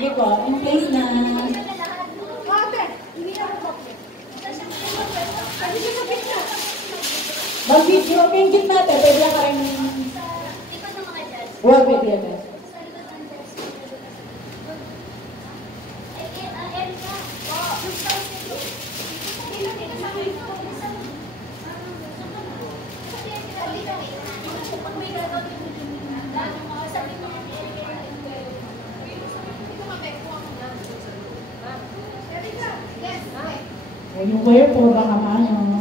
Sige po, in place na. Mag-video, pinggit natin. Pwede lang ka rin. Huwag, pwede yan. Yung wire po, baka maano.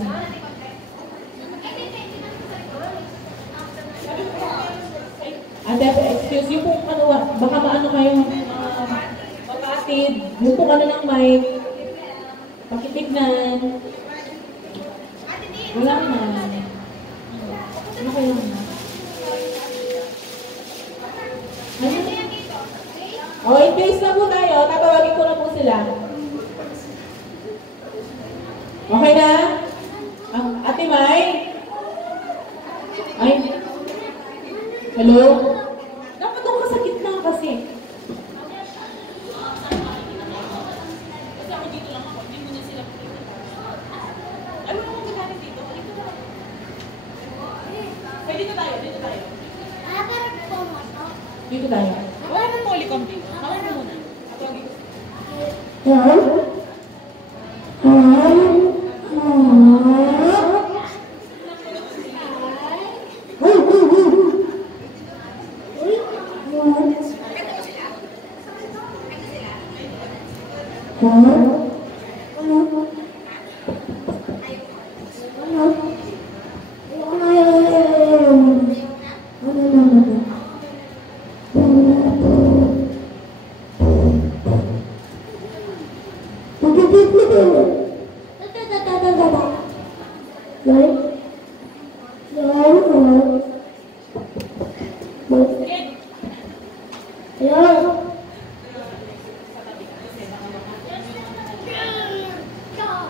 Ate, excuse you po, ano, baka maano kayong makatid. Yung po ano ng mic, pakitignan. Wala na. Ano kayo na? O, in place na po tayo. Tatawagin ko na po sila. Okay na? Ate May? Ay? Hello? Dapat ako sa gitna kasi. Kasi ako dito lang ako. Hindi mo na sila pupunta. Ano mo kung ganahin dito? Dito na. Pwede dito tayo. Dito tayo. Dito tayo. Wala nang polycom dito. Hawak mo muna. Atawagin ko.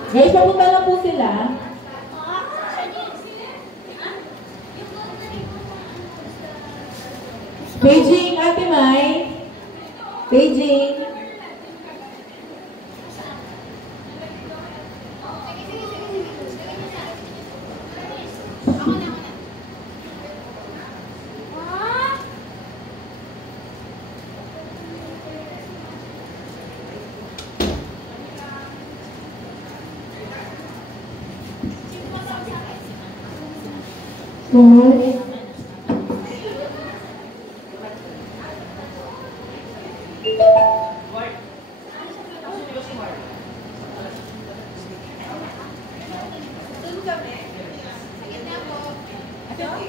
Guys, papunta lang po sila. Beijing, Ate May. Beijing.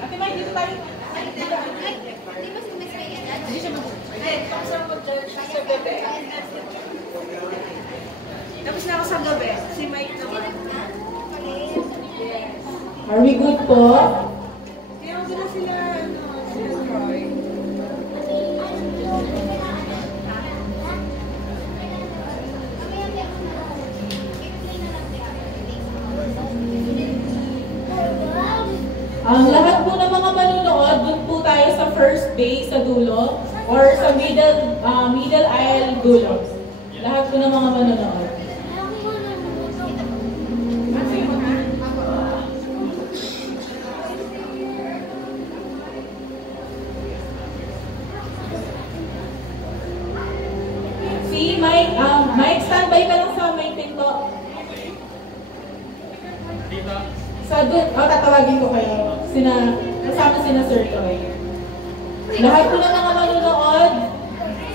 Ate May, dito tayo. Di ba si Miss Ray yan? Hindi siya Tapos na ako sa gabi. Si Mike naman. Are we good po? Kaya ako na sila, sila Troy. Lahat po ng mga manunood, dun po tayo sa first base sa dulo or sa middle aisle dulo. Lahat po ng mga manunood. Si Mike, Mike, standby ka lang sa may pinto. Sa doon, tatawagin ko kayo. Kasama sina Sir Troy. Lahat po ng mga manunood,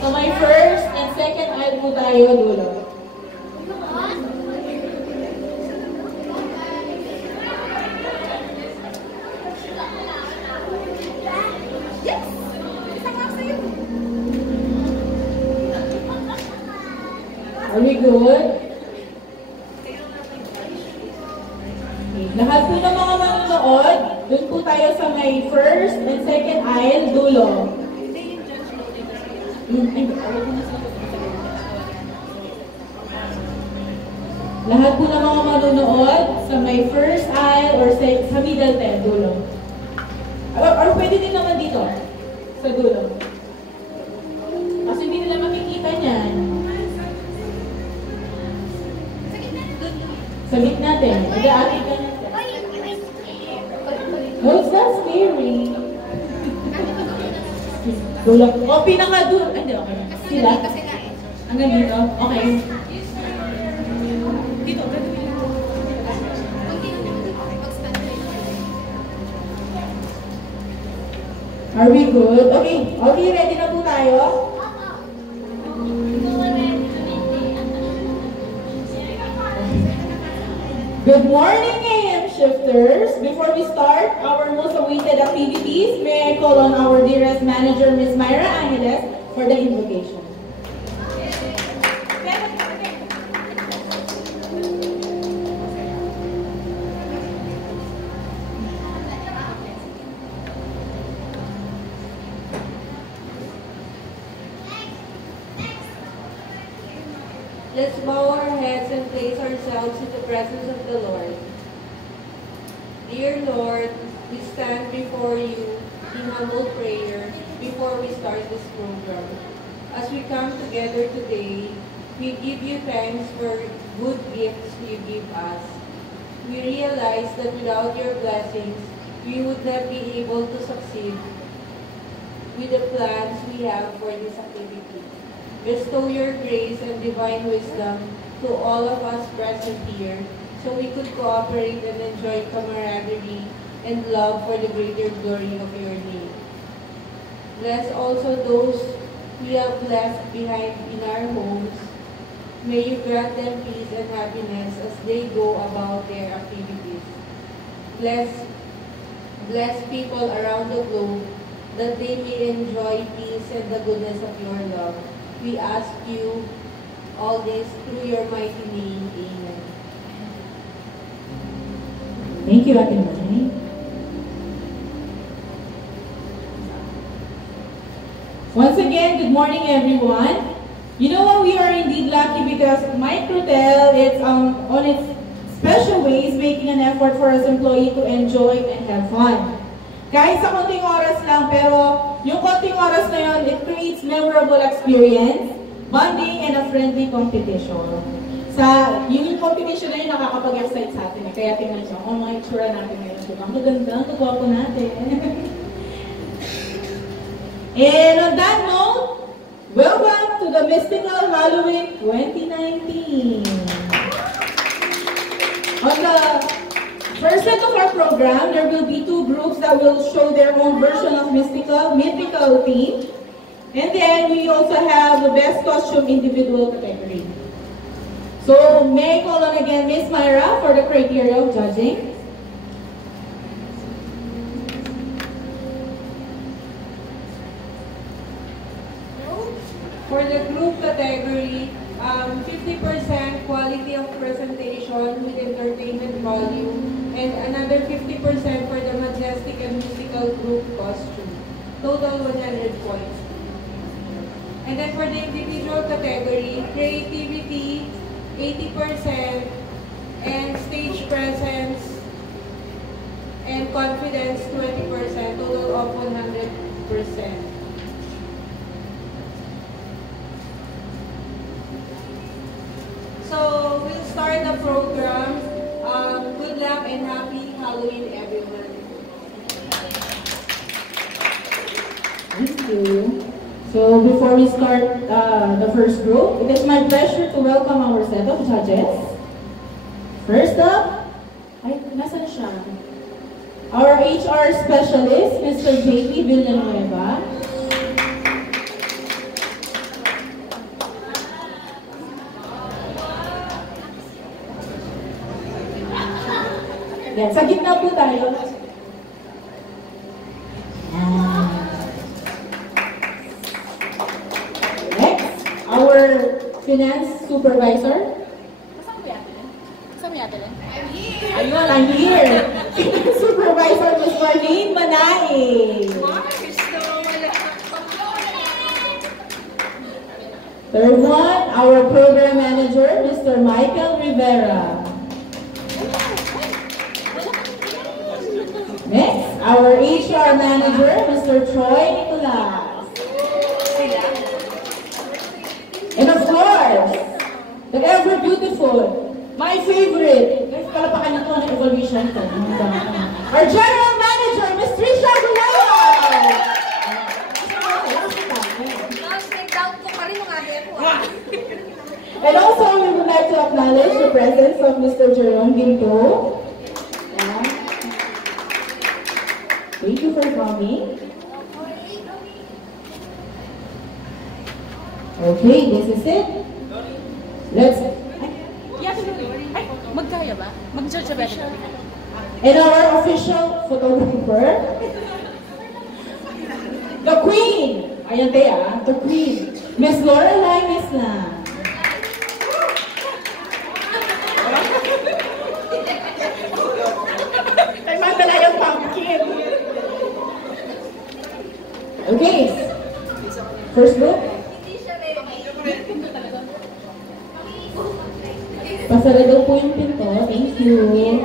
so may first and second aisle po tayo dulo. Are we good? Lahat po ng mga manunood, doon po tayo sa may first and second aisle dulo. Lahat po ng mga manunood sa may first aisle or sa middle 10 dulo. Or pwede din naman dito sa dulo. Kasi hindi nila makikita niyan. natin. Mag-aaral ka natin. No, it's not scary. Dulak. O, pinaka-dul. Hindi, okay. Sila? Hanggang dito? Okay. Dito, ganun. Are we good? Okay. Okay, ready na po tayo? Good morning, AM shifters. Before we start our most awaited activities, may I call on our dearest manager, Ms. Myra Angeles, for the invocation. Let's bow our heads and place ourselves in the presence of the Lord. Dear Lord, we stand before you in humble prayer before we start this program. As we come together today, we give you thanks for good gifts you give us. We realize that without your blessings, we would not be able to succeed with the plans we have for this activity. Bestow your grace and divine wisdom to all of us present here so we could cooperate and enjoy camaraderie and love for the greater glory of your name. Bless also those we have left behind in our homes. May you grant them peace and happiness as they go about their activities. Bless people around the globe that they may enjoy peace and the goodness of your love. We ask you all this through your mighty name. Amen. Thank you, Ate Mai. Once again, good morning, everyone. You know what? We are indeed lucky because Microtel, it's on its special way, is making an effort for its employee to enjoy and have fun. Kahit sa konting oras lang, pero yung konting oras na yun, it creates memorable experience, bonding, and a friendly competition. Yung competition na yun, nakakapag-excite sa atin. Kaya tingnan siya, mga itsura natin ngayon. Diba? Ang maganda, ang kagwapo natin. And on that note, welcome to the Mystical Halloween 2019. On the first set of our program, there will be two groups that will show their own version of mythical theme. And then we also have the best costume individual category. So may I call on again Ms. Myra for the criteria of judging. For the group category, 50% quality of presentation with entertainment value, and another 50% for the majestic and musical group costume. Total 100 points. And then for the individual category, creativity, 80%, and stage presence and confidence, 20%, total of 100%. So, we'll start the program. Good luck and happy Halloween, everyone. Thank you. So, before we start the first group, it is my pleasure to welcome our set of judges. First up, nasan siya? Our HR specialist, Mr. JP Villanueva. Yan, sa gitna po tayo. Next, our finance supervisor. Ayun, I'm here. Supervisor, Ms. Marlene Manae. Third one, our program manager, Mr. Michael Rivera. Next, our HR manager, Mr. Troy Nicolas. And of course, the ever beautiful, my favorite. palapakan nito ng evaluation ko. Our General Manager, Ms. Trisha Gulayan! Down ko pa rin yung ate ko. And also, we would like to acknowledge the presence of Mr. Jerome Ginto. Yeah. Thank you for coming. Okay, this is it. Let's... Magkaya ba? Mag-judge ba? And our official photographer, the Queen. Ayan tayo, the Queen. Miss Lorelai Misna. Ay, magdala yung pumpkin. Okay. First look. Pasara daw po yung pinto. Thank you. Okay.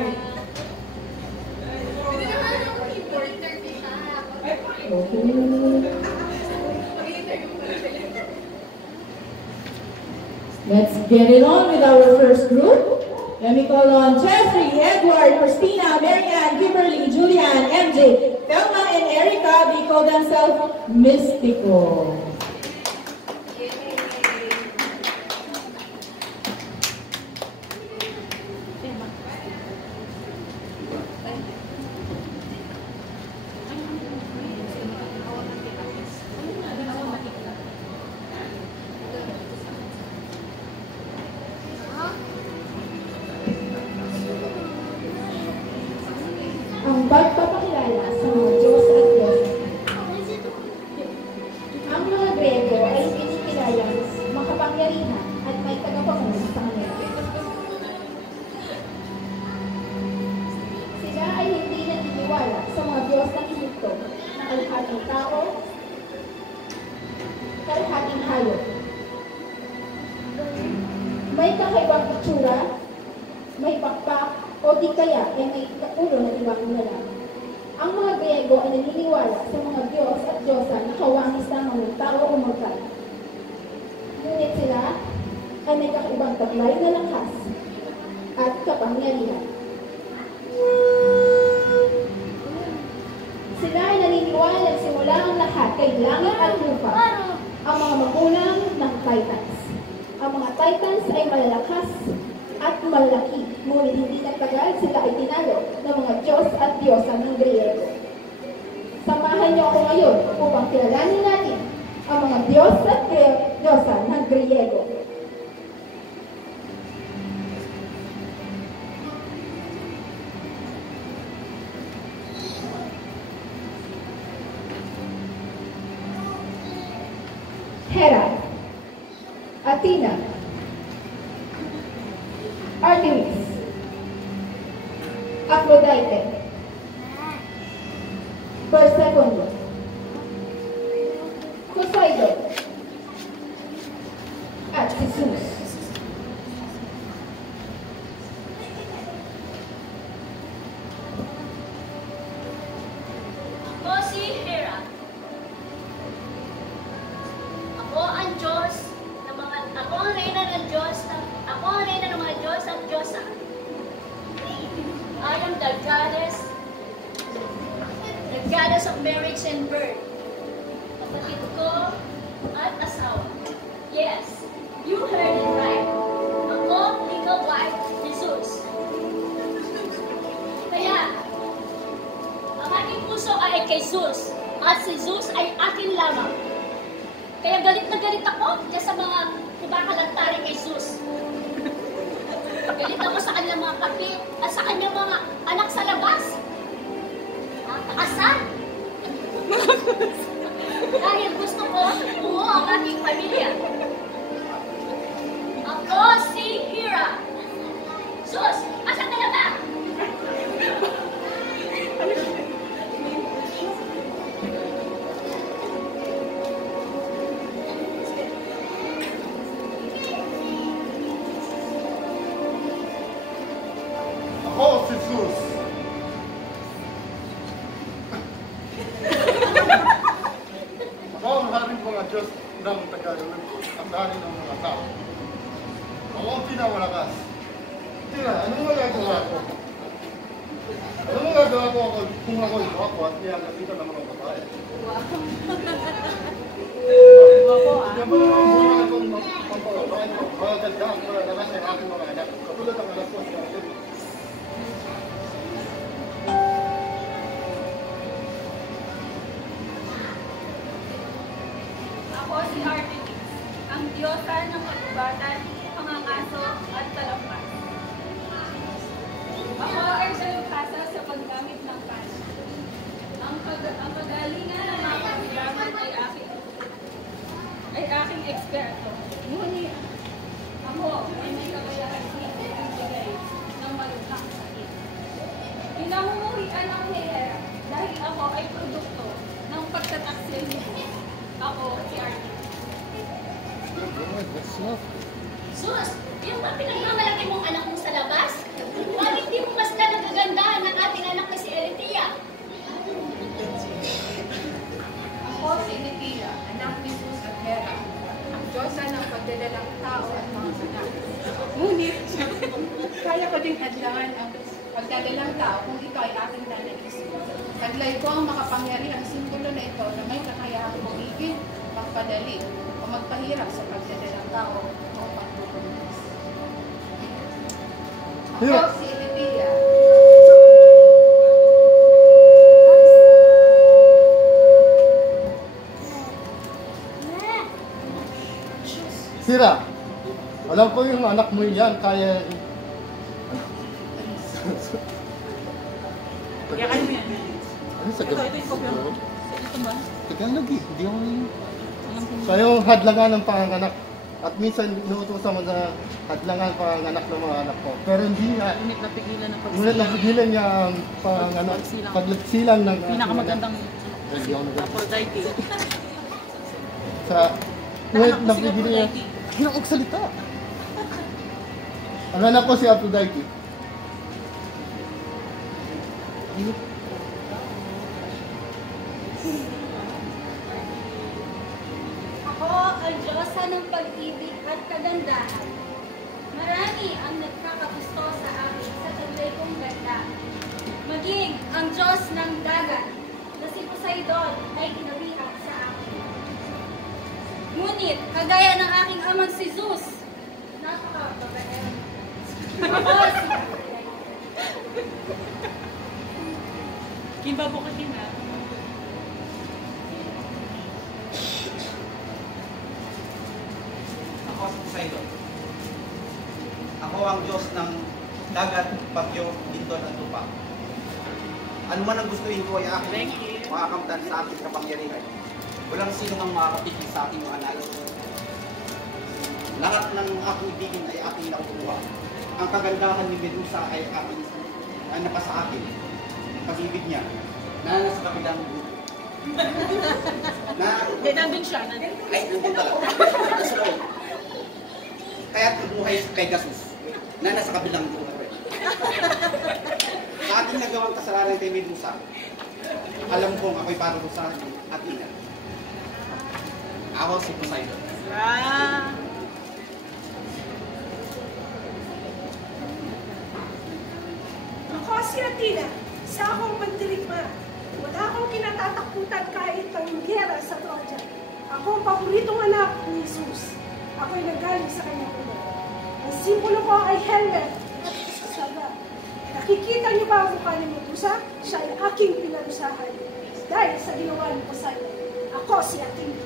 Let's get it on with our first group. Let me call on Jeffrey, Edward, Christina, Marianne, Kimberly, Julian, MJ, Thelma, and Erica. They call themselves Mystical. Ang pagpapakilala sa mga Diyos at Diyos. Ang mga Grego ay pinikilalang makapangyarihan at may tagapangunan sa kanila. Sila ay hindi naniniwala sa mga Diyos ng Ehipto na kalhating tao, kalhating hayop. May kakaibang itsura, may pakpak, o di kaya ay may ulo na ibang lalaki. Ang mga Griego ay naniniwala sa mga Diyos at Diyosa na kawangis lamang ng tao o mortal. Ngunit sila ay may kakaibang taglay na lakas at kapangyarihan. Sila ay naniniwala na simula ang lahat kay langit at lupa, ang mga magulang ng Titans. Ang mga Titans ay malalakas at malaki, ngunit hindi nagtagal sila ay tinalo ng mga Diyos at Diyosa ng Griego. Samahan niyo ako ngayon upang kilalanin natin ang mga Diyos at Diyosa ng Griego. Hera, Athena, Artemis, Aphrodite, Persephone, Poseidon, at si Zeus. Ako si Hera. Ako ang Diyos ng mga, ako ang reyna ng Diyos, ako ang reyna ng mga Diyos at Diyosa. I am the goddess of marriage and birth. Kapatid ko at asawa. Yes, you heard it right. Ako, legal wife, Jesus. Kaya, ang aking puso ay kay Zeus, at si Zeus ay akin lamang. Kaya galit na galit ako dyan sa mga kumakalantari kay Zeus. Galit ako sa kanyang mga kapit at sa kanyang mga anak sa labas. Nakakasal. Dahil gusto ko buo ang aking pamilya. Ako si Hera. Zeus, asan ka na ba? Ako si Zeus. Ako ang haring mga Diyos ng Tagalog at hari ng mga tao. Ako ang pinakamalakas. Sira, anong magagawa ko? Anong magagawa ko kung ako ako at kaya nakita ng mga babae? Kaya ba naman akong pampalabayan ko? Magagandaan ko na naman sa aking mga anak. Katulad ang anak ko si Arthur. Ako si Artemis, ang diyosa ng pagubatan, pangangaso at talampas. Ako ay dalupasa sa paggamit ng pano. Ang pagalingan ng mga paglaman ay aking eksperto. Ngunit ako ay may kakayahan ang bigay ng malutang sakit. Pinamumuhian ang hihera dahil ako ay produkto ng pagtataksil ni Diyos. Ako si Artemis. Sus, yung ba pinagmamalaki mong anak mo sa labas? Bakit di mo mas nagagandahan ang ating anak na si Eritrea? Ako si Eritrea, anak ni Jesus at Hera, ang Diyosa ng pagdadalang tao at mga anak. Ngunit, kaya ko ding hadlangan ang pagdadalang tao kung ito ay aking nanais. Taglay ko ang makapangyarihang simbolo na ito na may kakayahang bumigil, magpadali, o magpahirap sa pagdadalang tao o pagbubunis. Ako si Eritrea. Sira, alam ko yung anak mo yan, kaya... Kaya kayo yan. Ano sa gabi? Ito yung kopya mo. Ito ba? Tagalog eh, hindi ako... Alam ko. So yung hadlangan ng panganganak. At minsan inuutosan mo sa hadlangan panganganak ng mga anak ko. Pero hindi nga, Ngunit napigilan ng ngunit napigilan niya ang panganganak, pagsilang ng... pinakamagandang Hindi ako nag- Aphrodite. Sa... Ngunit Anak ko si napigilan niya... Aphrodite. Hindi na magsalita. Ang anak ko si Aphrodite. Ako ang Diyosa ng pag-ibig at kagandahan. Marami ang nagkakagusto sa akin sa taglay kong ganda. Maging ang Diyos ng dagat na si Poseidon ay kinabihan sa akin. Ngunit, kagaya ng aking amang si Zeus, napaka-babae. Ako si Kimbabo ka din ha. Ako si Poseidon. Ako ang Diyos ng dagat, bagyo, lindol at lupa. Ano man ang gustuin ko ay aking makakamtan sa aking kapangyarihan. Walang sino mang makakapigil sa aking mga nais. Lahat ng aking ibigin ay aking nakukuha. Ang kagandahan ni Medusa ay aking napa sa akin. Ang pag-ibig niya na nasa kabilang na Hindi, nandun siya. ay, nandun talaga. Nasa loob. Kaya't nabuhay si Pegasus na nasa kabilang lugar. Sa ating nagawang kasalanan kay Medusa, alam kong ako'y parurusahan at ina. Ako si Poseidon. Ah. Ako si Athena, sa akong mandirigma. Wala akong kinatatakutan kahit ang gera sa Troja. Ako ang paboritong anak ni Jesus. Ako'y nagaling sa kanyang ulo. Ang simbolo ko ay helmet at saga. Nakikita niyo ba ang mukha ni Medusa? Siya ay aking pinarusahan. Dahil sa ginawa ni Poseidon, ako si Athena.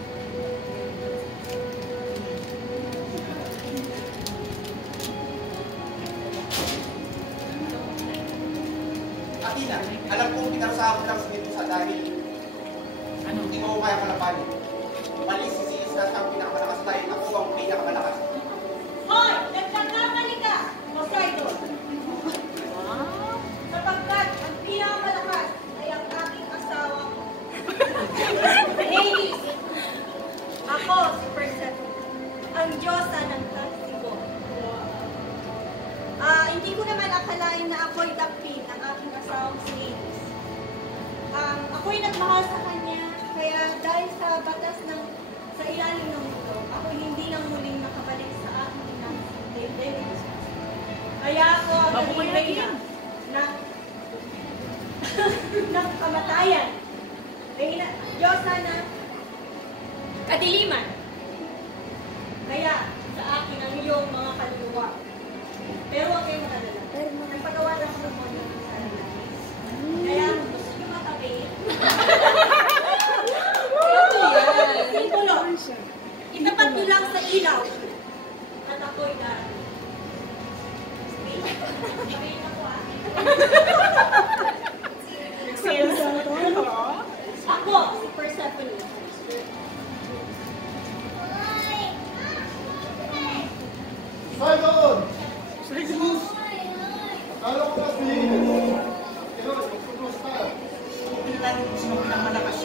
Athena, alam kong pinarusahan ko lang si Medusa dahil hindi mo kaya kalapanin. Mali si Zeus na siyang pinakamalakas dahil ako ang pinakamalakas. Hoy! Nagkakamali ka, Poseidon! Sapagkat ang pinakamalakas ay ang aking asawa. Hades! Ako si Persephone, ang Diyosa ng Tagsibo. Hindi ko naman akalain na ako'y dapin ng aking asawang si Hades. Ako'y nagmahal sa kanya, kaya dahil sa batas ng sa ilalim ng mundo, ako hindi lang muling nakabalik sa aking inang si David. Kaya ako kahihiyan, ng kamatayan. Diyosa ng Kadiliman. kaya sa akin ang iyong mga kaluluwa. Pero huwag kayong makalala. Nagpagawa ng demonyo ng sarili. Kaya kung gusto nyo matabi, itulo. Itapat nyo lang sa ilaw. At ako'y darating. Sabihin ako Ako, si Persephone. Simon! Jesus! Akala ko kasi, pero magpupros ka. Hindi natin gusto ng malakas.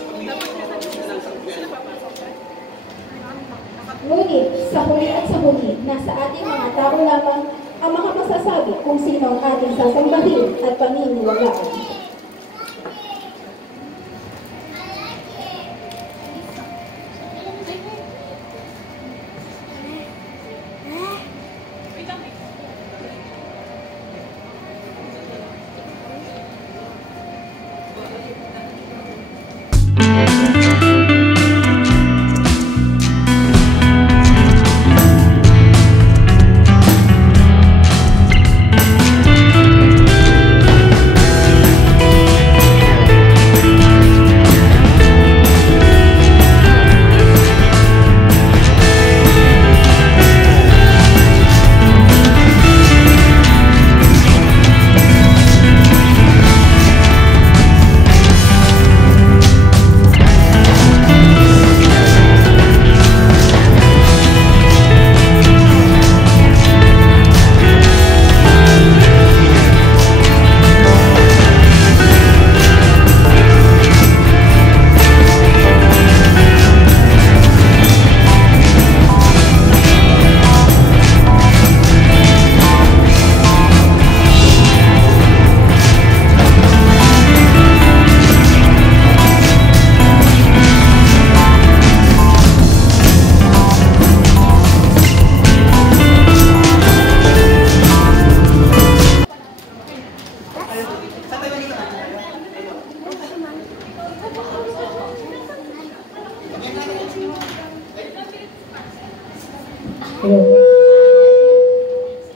Ngunit sa huli at sa huli, nasa ating mga tao lamang ang mga masasabi kung sino ang ating sasambahin at paniniwalaan.